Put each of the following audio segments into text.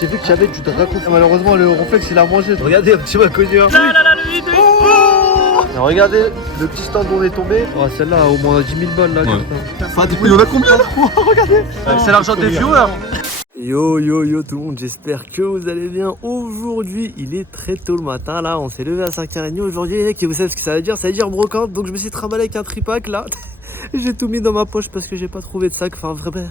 J'ai vu qu'il y avait du Draco. Malheureusement, le réflexe il a mangé. Regardez, un petit inconnu. Regardez le petit stand où on est tombé. Oh, celle-là a au moins 10 000 balles là. Ouais. Enfin, du coup, il y en a combien là? Regardez. C'est l'argent des viewers. Yo yo yo tout le monde, j'espère que vous allez bien. Aujourd'hui il est très tôt le matin là, on s'est levé à 5h30 aujourd'hui les mecs et vous savez ce que ça veut dire brocante. Donc je me suis trimballé avec un tripack là. J'ai tout mis dans ma poche parce que j'ai pas trouvé de sac, enfin vraiment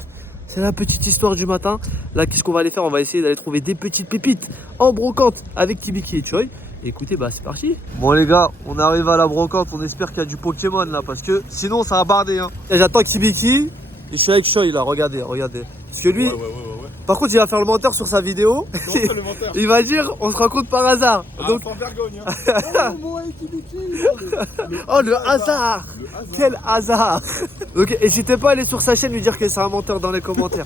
c'est la petite histoire du matin. Là qu'est-ce qu'on va aller faire? On va essayer d'aller trouver des petites pépites en brocante avec Kibiki et Choi. Écoutez, bah c'est parti. Bon les gars, on arrive à la brocante, on espère qu'il y a du Pokémon là parce que sinon ça va barder hein. J'attends Kibiki et je suis avec Choi là, regardez. Parce que lui, par contre il va faire le menteur sur sa vidéo. Il va dire on se rencontre par hasard. Donc... sans vergogne hein. Oh le hasard. Quel hasard. Donc n'hésitez pas à aller sur sa chaîne lui dire que c'est un menteur dans les commentaires.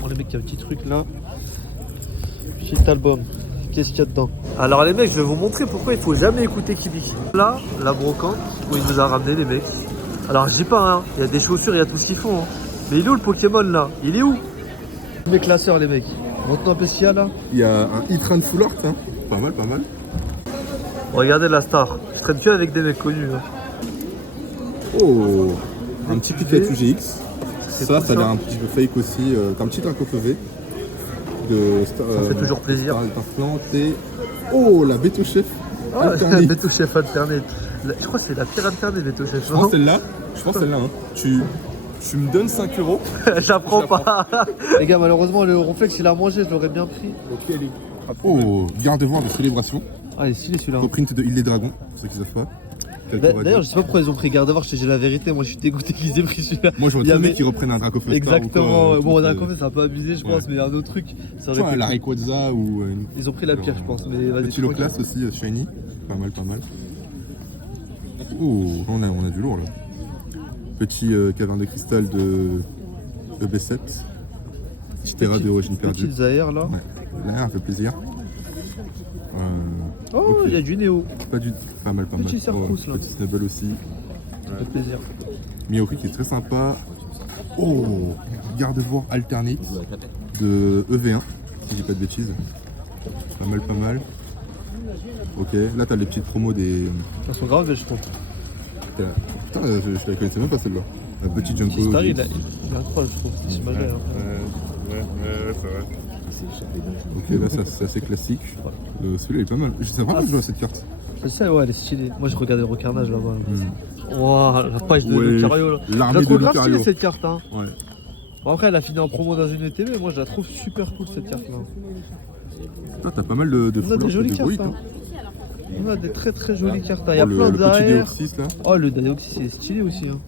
Bon les mecs, il y a un petit truc là. Petit album. Qu'est-ce qu'il y a dedans? Alors les mecs, je vais vous montrer pourquoi il faut jamais écouter Kibiki. Là, la brocante où il nous a ramené les mecs. Alors je dis pas hein, il y a des chaussures, il y a tout ce qu'ils font hein. Mais il est où le Pokémon là? Il est où? Mes classeurs les mecs. Montre-nous un peu ce qu'il y a là. Il y a un Hitran Full Art hein. Pas mal. Regardez la star. Je traîne que avec des mecs connus hein. Oh, un petit Pikachu GX. Ça cool, a l'air un petit peu fake aussi. T'as un petit Dracofeu ça fait toujours plaisir. Et... Oh, la Beto Chef alternate. Beto Chef alternate. Je crois que c'est la pire alternate Beto Chef. Je pense celle-là hein. Tu me donnes 5 €. J'apprends pas. Les gars, malheureusement, le réflexe il a mangé, je l'aurais bien pris. Oh, garde-voir de célébration. Ah, il est stylé celui-là. Reprint de Île des Dragons, pour ceux qui savent pas. D'ailleurs, je sais pas pourquoi ils ont pris garde-voir, je te dis la vérité, moi je suis dégoûté qu'ils aient pris celui-là. Moi j'aurais trop aimé qu'ils reprennent un Dracofeu. Exactement, bon, Dracofeu c'est un peu abusé, je pense, mais un autre truc. Ça aurait la Rayquaza ou. Ils ont pris la pire, je pense, mais vas-y. Petit Loclas aussi, Shiny. Pas mal. Oh, on a du lourd là. Petit caverne de cristal de B7. Petit Terra d'origine perdue. Petite Zahir là. Ouais, là, ça fait plaisir. Oh, il y a du Néo. Pas mal. Petit Serpousse là. Petit Snubble aussi. Ça fait plaisir. Miauri qui est très sympa. Oh, garde-voir alternate de EV1, si je dis pas de bêtises. Pas mal. Ok, là t'as les petites promos des. Elles sont graves, je trouve. Putain, je la connaissais même pas celle-là. Un petit Junko. Star, il est incroyable, je trouve, cette image-là. Ouais, c'est vrai. Ok, là c'est assez classique. Celui-là il est pas mal. Je sais vraiment que je joue à cette carte. Je sais, ouais, elle est stylée. Moi je regardais le recarnage là-bas. Wow, la page de Lucario là. L'armée de Lucario. Cette carte hein. Ouais. Bon, après elle a fini en promo dans une ETV, mais moi je la trouve super cool cette carte là. Ah, t'as pas mal de on a des jolies cartes hein. On a des très jolies cartes. Il y a plein d'arrières. Oh le Deoxys il est stylé aussi hein.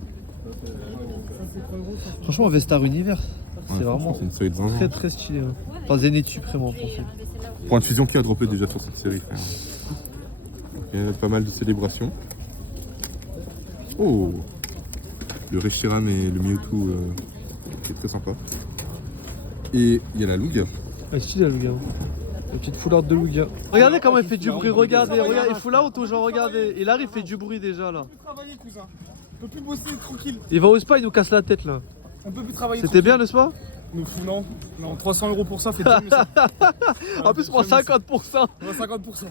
Franchement Vestar Universe, c'est vraiment très stylé hein. Enfin Zénith Suprême en français. Point de fusion qui a droppé déjà sur cette série frère. Il y a pas mal de célébrations. Oh, le Reshiram et le Mewtwo qui est très sympa. Et il y a la Lugia. Ah, stylé la Lugia. La petite foulard de Lugia. Regardez comment il fait du bruit, regardez, il fout la honte aux gens, regardez. Et là il fait du bruit déjà là. On peut plus travailler cousin. On peut plus bosser tranquille. Il va au spa, il nous casse la tête là. On peut plus travailler. C'était bien le spa? Non, 300 € pour ça, fait déjà mieux ça. En plus, moi 50%. Moi 50%,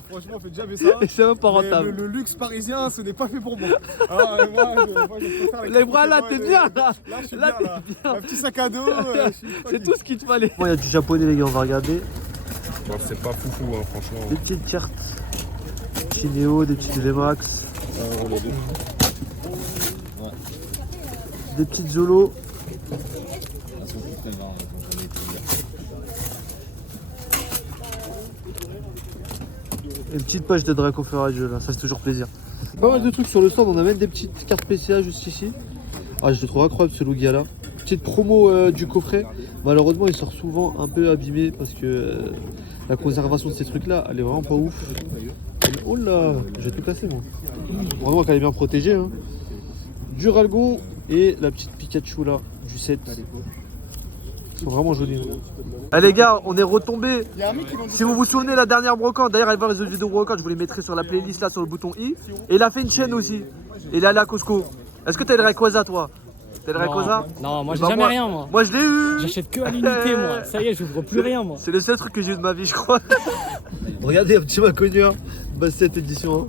franchement, on fait déjà mieux ça. Et c'est même pas rentable. Le luxe parisien, ce n'est pas fait pour moi. Moi, je préfère les bras là, t'es bien là. Là, je suis bien là. Un petit sac à dos. C'est tout ce qu'il te fallait. Bon, il y a du japonais, les gars, on va regarder. Bon, c'est pas foufou, hein, franchement. Des petites cartes. Chinéo, des petites VMAX. Des petites Zolo. Une petite page de Dracofeu Radio là, ça fait toujours plaisir. Pas mal de trucs sur le stand, on a même des petites cartes PCA juste ici. Ah, je le trouve incroyable ce Lugia là. Petite promo du coffret. Malheureusement il sort souvent un peu abîmé parce que la conservation de ces trucs là elle est vraiment pas ouf. Oh là, je vais tout casser moi. Vraiment qu'elle est bien protégée hein. Du Ralgo et la petite Pikachu là, du 7. Ils sont vraiment jolis. Allez les gars, on est retombé. Si vous vous souvenez la dernière brocante, d'ailleurs allez voir les autres vidéos brocante, je vous les mettrai sur la playlist là sur le bouton i. Et il a fait une chaîne aussi. Et il est allé à Costco. Est-ce que t'as le Rayquaza toi? T'as le Rayquaza? Non, moi Eh j'ai ben, jamais rien, moi. Moi je l'ai eu. J'achète que à l'unité, moi. Ça y est, j'ouvre plus rien, moi. C'est le seul truc que j'ai eu de ma vie, je crois. Regardez, un petit Maconia. Bah, cette édition. Hein.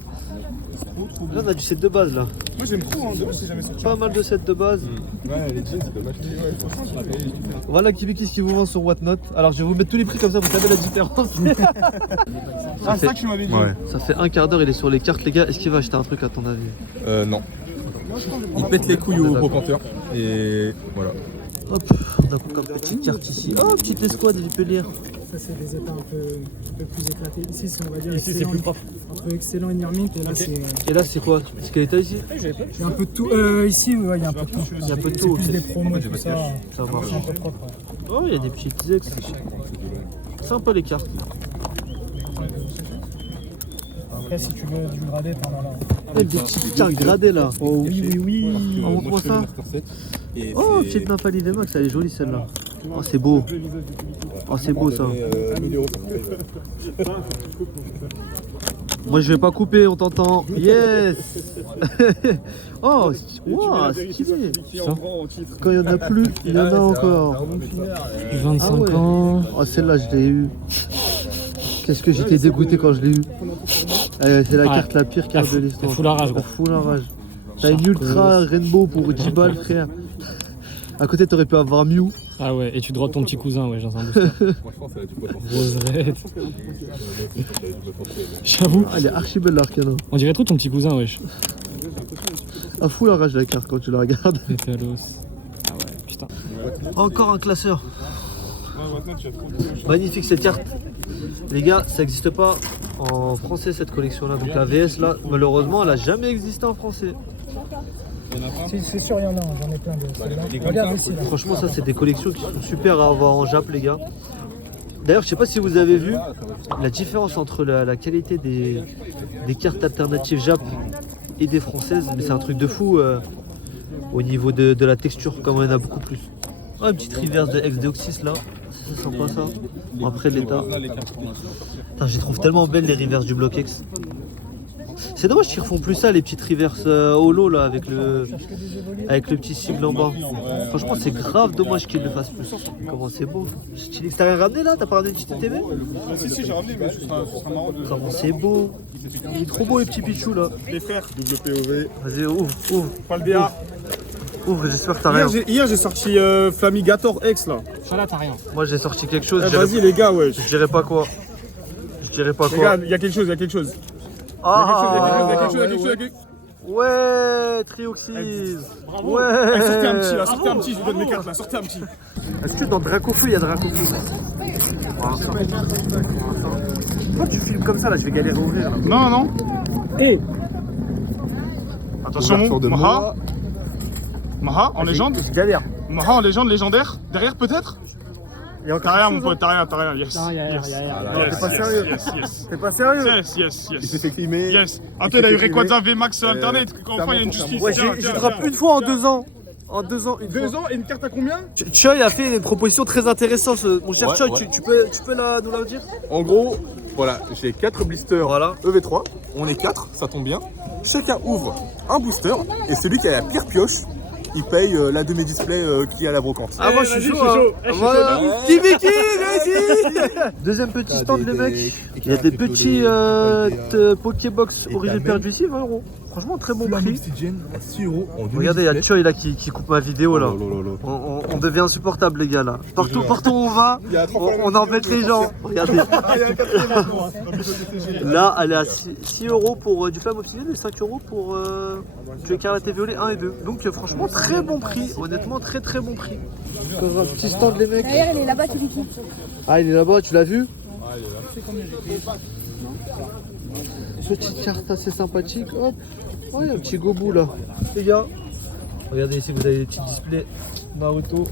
Là, on a du set de base là. Moi j'aime trop, hein. Dommage, c'est jamais sorti. Pas mal de sets de base. Ouais, les jeans, c'est dommage. Voilà Kibikis qui vous vend sur Whatnot. Alors, je vais vous mettre tous les prix comme ça, vous savez la différence. Ah, c'est ça que tu m'avais dit. Ouais. Ça fait un quart d'heure, il est sur les cartes, les gars. Est-ce qu'il va acheter un truc à ton avis? Non. Il pète les couilles au brocanteur. Et voilà. Hop, on a comme petite carte ici. Oh, petite escouade du Pellier. Ça, c'est des états un peu plus éclatés. Ici, c'est, on va dire, Ici, c'est excellent, plus propre. entre excellent et Nirmint. Et là, c'est. Et là, c'est quoi? C'est quel état ici? Il y a un peu de tout. Ici, ouais, il y a un peu de tout. Il y a un peu de C'est tout, plus ok. des promos, tout ça. Ça marche. C'est un peu propre. Ouais. Oh, il y a des petits ex. Sympa les cartes. Après, si tu veux du gradé, t'en as là. Des petites cartes gradées là. Oh oui, oui, oui. Oh, montre-moi ça. Oh, petite Nafali VMAX, elle est jolie celle-là. Oh, c'est beau. Oh, c'est beau ça. Moi, je vais pas couper, on t'entend. Yes. Oh, wow, stylé. Quand il y en a plus, il y en a encore. 25 Ah ouais. ans. Oh, celle-là, je l'ai eu. Qu'est-ce que j'étais dégoûté quand je l'ai eu. C'est la Ouais. carte, la pire carte de l'histoire. Elle fout la rage, gros. Elle fout la rage. T'as une ultra rainbow pour 10 balles, frère. À côté, t'aurais pu avoir Mew. Ah ouais, et tu droits ton petit cousin, ouais, dans un booster. Franchement, ça a du potentiel. Roserette. J'avoue, Ah, elle est archi belle l'arcana. on dirait trop ton petit cousin, wesh. Elle fout la rage la carte quand tu la regardes. Pétalos. Ah ouais, putain. Encore un classeur. Magnifique cette carte. Les gars, ça n'existe pas en français cette collection là. Donc la VS là, malheureusement, elle a jamais existé en français. C'est sûr, il y en a. J'en ai plein de celles-là. Regarde ici. Là. Franchement, ça c'est des collections qui sont super à avoir en Jap, les gars. D'ailleurs, je sais pas si vous avez vu la différence entre la qualité des cartes alternatives Jap et des françaises, mais c'est un truc de fou au niveau de la texture, comme il y en a beaucoup plus. Oh, une petite reverse de Ex-Deoxys là, c'est sympa ça. Bon, après l'état. Putain, je les trouve tellement belles les reverses du Block X. C'est dommage qu'ils refont plus ça, les petites reverses holo là avec le petit sigle en bas. Franchement, c'est grave dommage qu'ils le fassent plus. Comment c'est beau. Stylé. T'as rien ramené là? T'as pas ramené une petite TV? Si, j'ai ramené, mais ce sera marrant de. Comment c'est beau. Il est trop beau les petits pichous là. Les frères, double POV. Vas-y, ouvre. Pas le BA. Ouvre, j'espère que t'as rien. Hier, j'ai sorti Flamigator X là. Ça là, t'as rien. Moi j'ai sorti quelque chose. Eh, vas-y, les gars, ouais. Je dirais pas quoi. Je dirais pas Les quoi. gars, il y a quelque chose, il y a quelque chose. Ah, Il y a quelque chose. ouais, Trioxys. Ouais. Allez, sortez un petit là, sortez un petit, je vous donne mes cartes là, sortez un petit. Est-ce que dans Dracofeu il y a Dracofeu? Pourquoi tu filmes comme ça là? Je vais galérer à ouvrir là. Non. Et Attention, de Maha. Maha en légende. Je galère. Maha en légende légendaire. Derrière peut-être. Il y a encore T'as rien, quelque mon chose, pote, t'as rien. Yes. Non, y a rien, Yes. y a rien. Yes, T'es pas yes, sérieux? yes. T'es pas sérieux? Yes. Il s'est fait filmer. Yes. Attends, il a eu Rayquaza VMAX Alternate. Enfin, il y a une justice. Ouais, j'ai drop une fois en 2 ans. En 2 ans, une fois. 2 ans et une carte à combien? Choi a fait une proposition très intéressante. Mon cher Ouais, Choi, ouais. tu peux nous la dire? En gros, voilà, j'ai 4 blisters Voilà. EV3. On est 4, ça tombe bien. Chacun ouvre un booster et celui qui a la pire pioche, il paye la de mes displays qui est à la brocante. Ah, moi je suis vas-y, chaud. je suis chaud. Hein. Je suis Voilà. chaud de ouf. Kibiki, vas-y. Deuxième petit stand, les mecs. Il y a des petits Pokébox origine perdue ici, 20 €. Franchement, très bon prix. Oxygène à 6 € en Regardez, il y a Choi là qui coupe ma vidéo là. Oh, On devient insupportable, les gars là. Partout où on va, on embête les gens. Regardez. Là, elle est à 6 € pour du flamme obsidienne et 5 € pour du écarlate violet 1 et 2. Donc franchement, très bon prix. Honnêtement, très bon prix. Encore un petit stand, les mecs. D'ailleurs, il est là-bas, Kibiki. Ah, il est là-bas, tu l'as vu? Petite carte assez sympathique. Hop. Oh, il y a un petit gobou là. Les gars, regardez ici, vous avez des petits displays Naruto.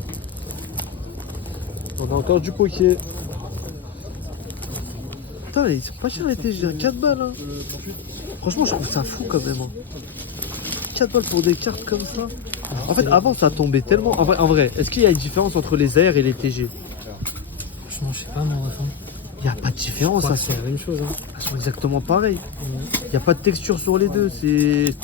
On a encore du Poké. Putain, ils sont pas chers les TG, 4 balles. Hein. Franchement, je trouve ça fou quand même. Hein. 4 balles pour des cartes comme ça. En fait, avant, ça tombait tellement. En vrai, est-ce qu'il y a une différence entre les AR et les TG? franchement, je sais pas, mon enfant. Il n'y a pas de différence. C'est la même chose. Hein. Elles sont exactement pareilles. Il n'y a pas de texture sur les deux. C'est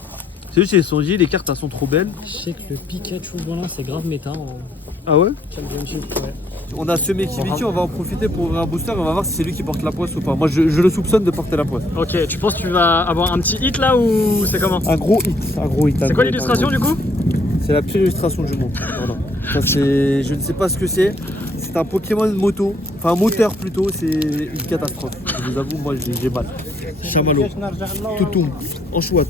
C'est juste, ils se sont dit, les cartes elles sont trop belles. Je sais que le Pikachu blanc c'est grave méta en Ah ouais? championship. Ouais. On a semé Kibiki, on va en profiter pour ouvrir un booster et on va voir si c'est lui qui porte la poisse ou pas. Moi je le soupçonne de porter la poisse. Ok, tu penses que tu vas avoir un petit hit là ou c'est comment? Un gros hit, un gros hit. C'est quoi l'illustration du coup? C'est la pire illustration du monde. Voilà. Ça, c'est, je ne sais pas ce que c'est. C'est un Pokémon moto, enfin un moteur plutôt, c'est une catastrophe. Je vous avoue, moi j'ai mal. Chamallow, Toutoum, Anchouat,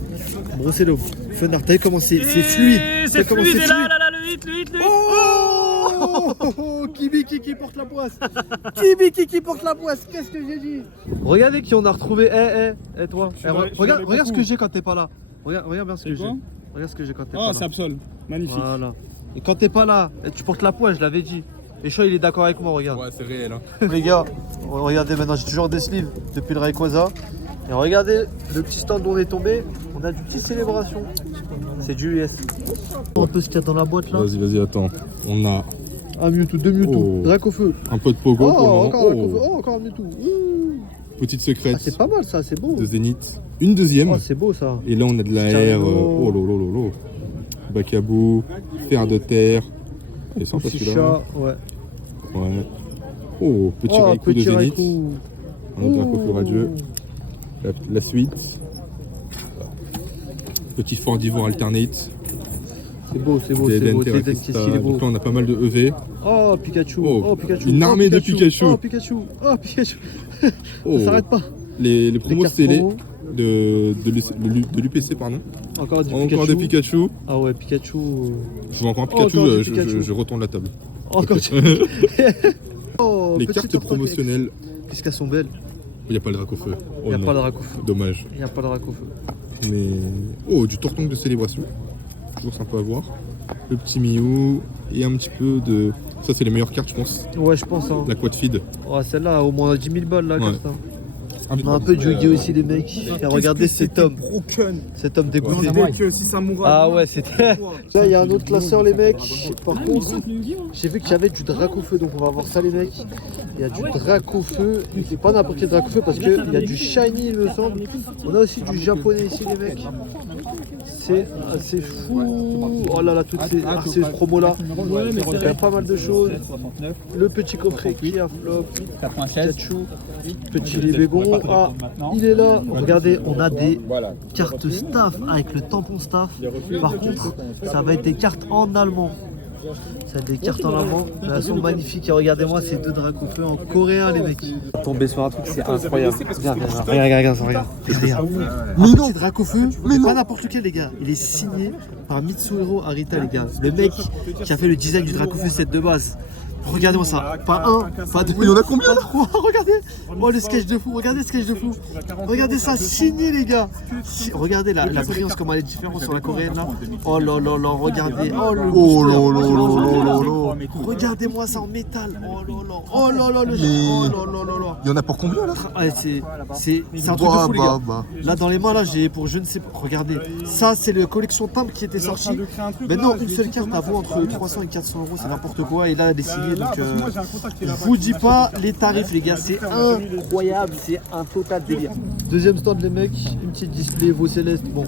Brossello, Fenard, t'as vu comment c'est fluide? C'est T'as vu comment fluide et là, le hit, le hit. Oh, Kibiki qui porte la poisse. Kibiki qui porte la poisse, qu'est-ce que j'ai dit? Regardez qui on a retrouvé. Toi. Regarde ce que j'ai quand t'es pas là. Regarde bien ce que j'ai. Regarde ce que j'ai quand t'es pas là. Oh, c'est Absol. Magnifique. Voilà. Et quand t'es pas là, tu portes la poisse, je l'avais dit. Et Choy il est d'accord avec moi, regarde. Ouais, c'est réel. Hein. Les gars, regardez maintenant, j'ai toujours des sleeves depuis le Rayquaza. Et regardez le petit stand où on est tombé, on a du petit célébration. C'est du US. Un peu ce qu'il y a dans la boîte là. Vas-y, attends. On a Un Mewtwo, deux Mewtwo, Oh. Dracofeu. un peu de Pogo pour le moment. Encore un Dracofeu, encore un Mewtwo. Petite secrète C'est pas mal ça, c'est beau. de Zénith. Une deuxième. Oh, c'est beau ça. Et là, on a de la Carrément. R. Oh lolo. Bacabou, fer de terre. Et sans Petit celui-là. chat, ouais. Ouais. Oh, petit Raikou de petit Zénith. Raikou. Un autre Dracofeu radieux. La suite. Petit fort d'Ivoire alternate. C'est beau, c'est beau, Des c'est beau. Dentera Qu'est-ce qu'il Crista. est beau. Donc là, on a pas mal de EV. Oh Pikachu, Oh, Pikachu. une armée de Pikachu. Pikachu. Oh Pikachu, oh Pikachu. Oh. Ça s'arrête pas. Les promos cartes scellés promo. de l'UPC, pardon. Encore du Encore Pikachu. des Pikachu. Ah ouais, Pikachu. Je vois encore un Encore Pikachu, du Pikachu. je retourne la table. Encore du Oh, Les petite cartes Tortank. promotionnelles, Qu'est-ce qu'elles sont belles. il n'y a pas le Dracofeu. Il Oh n'y a non, pas de Dracofeu. dommage. Il n'y a pas de Dracofeu. Mais. Oh, du Tortank de célébration. Toujours sympa à voir. Le petit Mew. Et un petit peu de. Ça, c'est les meilleures cartes, je pense. Ouais, je pense. Hein. La Quad Feed. Oh, celle-là, au moins 10 000 balles là, Ouais. comme ça. On a un peu de Yu-Gi-Oh aussi, les mecs. Et regardez cet homme. Broken. Cet homme dégoûté. Que si ça mourra. Ah ouais, c'était. Là, il y a un autre classeur, les mecs. Par contre, j'ai vu qu'il y avait du Dracofeu, donc on va voir ça, les mecs. Il y a du Dracofeu. C'est pas n'importe quel Dracofeu parce qu'il y a du Shiny, il me semble. On a aussi du japonais ici, les mecs. C'est assez fou. Oh là là, toutes ces promos-là. Il y a pas mal de choses. Le petit coffret qui a flop. Pikachu. Petit Libégon. Ah, il est là. Regardez, on a des cartes staff avec le tampon staff. Par contre, ça va être des cartes en allemand. Ça va être des cartes en allemand. Elles sont magnifiques. Et regardez-moi ces deux Dracofeu en coréen, les mecs. Tomber sur un truc, c'est incroyable. Regarde, regarde. Mais non, Dracofeu, mais pas n'importe lequel, les gars. Il est signé par Mitsuhiro Arita, les gars. Le mec qui a fait le design du Dracofeu set de base. Regardez-moi ça, pas un, pas deux, il y en a combien? Pas trois, regardez. Oh le sketch de fou, regardez le sketch de fou. Regardez ça, signé les gars. Regardez la brillance, comment elle est différente sur la coréenne là. Oh là là là, regardez. Oh le booster. Regardez-moi ça en métal. Oh là là le oh là là là là. Il y en a pour combien là? Ouais, c'est un truc de fou les gars. Là dans les mains là j'ai pour je ne sais pas. Regardez, ça c'est la collection timbre qui était sortie. Maintenant une seule carte à vaut entre 300 et 400 euros, c'est n'importe quoi. Et là elle est signée. Donc, je vous dis pas les tarifs, les gars, c'est incroyable, c'est un total délire. Deuxième stand, les mecs, une petite display Evo Céleste. Bon,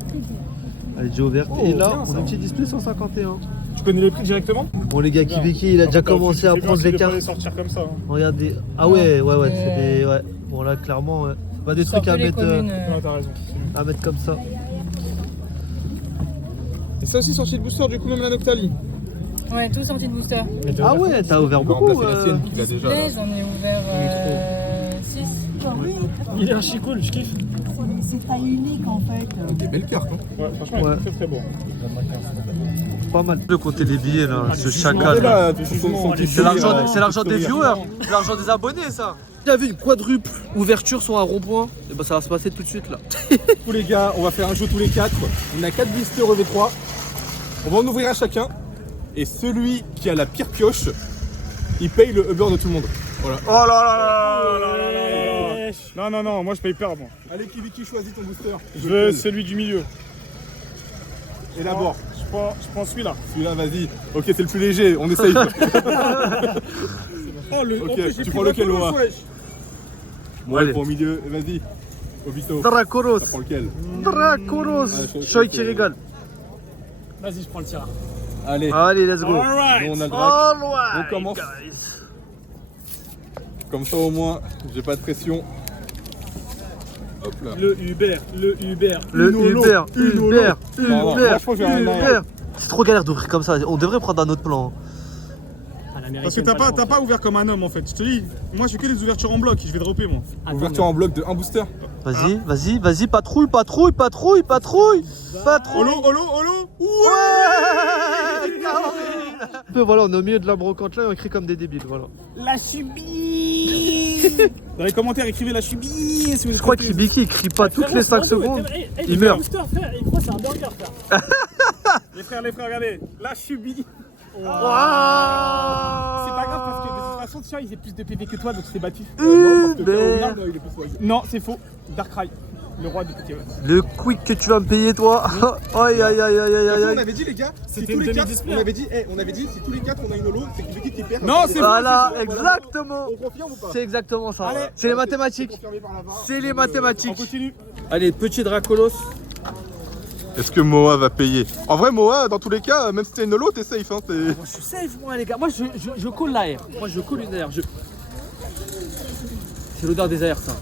elle est déjà ouverte. Et là, on a une petite display 151. Tu connais les prix directement? Bon, les gars, Kibiki, il a déjà commencé à prendre les cartes. sortir comme ça. Regardez. Ah ouais, c'est des. Ouais. Bon, là, clairement, ouais. Pas des trucs à mettre, Non, t'as raison. à mettre comme ça. Et ça aussi sorti de booster, du coup, même la Noctali. Ouais, tout sorti de booster. Ah ouais, t'as ouvert beaucoup. la sienne qu'il a déjà. Là, j'en ai ouvert 6. Il est archi cool, je kiffe. C'est pas unique en fait. Des belles cartes. Hein. Ouais, franchement, il est très très bon. Pas mal. De compter les billets là, ce chacal. Là, C'est l'argent des viewers, c'est l'argent des abonnés ça. Il y avait une quadruple ouverture sur un rond-point, et ben ça va se passer tout de suite là. Tous les gars, on va faire un jeu tous les 4. On a 4 blisters EV3. On va en ouvrir un chacun. Et celui qui a la pire pioche, il paye le Uber de tout le monde. Voilà. Oh là là là. Non, moi je paye perdre. Moi. Allez, Kibiki, choisis ton booster. Je veux celui du milieu. Élabore. Je prends celui-là. Celui-là, vas-y. Ok, c'est le plus léger, on est safe. Ok, tu prends lequel, Laura? Moi, je prends au milieu. Vas-y. Obito. Dracoros. Tu prends lequel? Dracoros. Choy qui régale. Vas-y, je prends le tirage. Allez, Allez, let's go. nous on a le drac. Alright, On commence. guys. Comme ça au moins, j'ai pas de pression. Hop là. Le Uber, le Uber. Le Uno, Uber, Uno, Uber, Non, Uber, franchement, j'ai rien Uber. derrière. C'est trop galère d'ouvrir comme ça. On devrait prendre un autre plan. À l'américaine, Parce que t'as pas ouvert comme un homme en fait. Je te dis, moi je fais que les ouvertures en bloc, je vais dropper moi. Ouverture en bloc de 1 booster. Vas-y, vas-y, vas-y, patrouille, patrouille, patrouille, patrouille, patrouille. Holo, holo, holo. Ouais. Voilà, on est au milieu de la brocante là et on crie comme des débiles, voilà. La subie. Dans les commentaires, écrivez la subie si vous Je crois qu'Ibiki il crie pas toutes les 5 secondes. Il meurt. Il croit que c'est un burger, frère. Les frères, regardez. La subie. Waouh. C'est pas grave parce que de toute façon, tu vois, il faisait plus de PV que toi donc c'est battu. Uber. Non, c'est faux. Darkrai, le roi du Pokémon. Le quick que tu vas me payer toi. Aïe aïe aïe aïe aïe On aïe. avait dit les gars, si C'était tous les une 4, demi-display. on avait dit si tous les 4 on a une holo, c'est Kibiki qui perd. Non, c'est Voilà, faux, c'est faux. exactement. On confirme ou pas? C'est exactement ça. Allez. C'est les mathématiques. Confirmé par la VAR. C'est les On mathématiques. continue. Allez, petit Dracolos. Est-ce que Moa va payer? En vrai, Moa, dans tous les cas, même si t'es une holo, t'es safe. Hein, Moi, je suis safe, moi, les gars. Moi, je colle l'air. Moi, je colle une air. C'est l'odeur des airs, ça.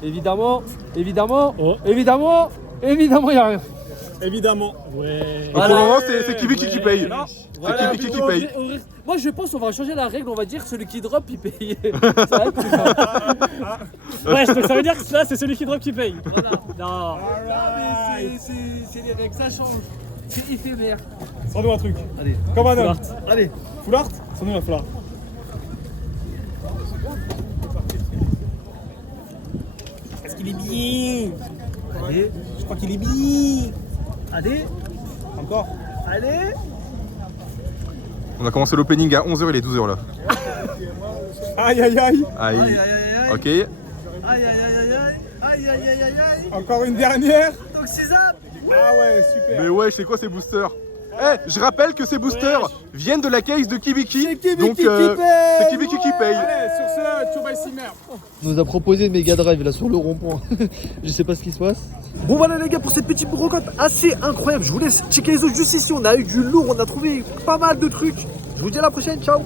Évidemment, évidemment, Oh. évidemment, évidemment, il n'y a rien. Évidemment. Ouais. Pour le moment, c'est Kibiki qui paye. Non. Voilà, Kibiki qui paye. Moi, je pense qu'on va changer la règle. On va dire celui qui drop, il paye. Ça va être plus simple. Ouais, donc ça veut dire que là, c'est celui qui drop qui paye. Voilà. Non. Mais c'est les règles, ça change. C'est éphémère. Sors-nous un truc. Allez, Comme un homme. allez. Full art. Sors-nous un full art. Est-ce qu'il est bien? Allez, Je crois qu'il est bien. allez, Encore. allez. On a commencé l'opening à 11h, il est 12h là. Aïe aïe aïe. Aïe. Aïe, aïe, aïe, aïe. Ok. Aïe, aïe, aïe, aïe, aïe. Aïe, aïe, aïe, aïe, aïe. Encore une dernière. Donc, c'est ça. Ah ouais, super. Mais ouais, c'est quoi ces boosters? Eh, je rappelle que ces boosters viennent de la case de Kibiki. C'est Kibiki Donc, qui paye. c'est Kibiki qui paye. Allez, sur ce, Turbo Simmer. Nous a proposé une Mega Drive là sur le rond-point. Je sais pas ce qui se passe. Bon voilà les gars pour cette petite brocante assez incroyable. Je vous laisse checker les autres juste ici. On a eu du lourd, on a trouvé pas mal de trucs. Je vous dis à la prochaine, ciao.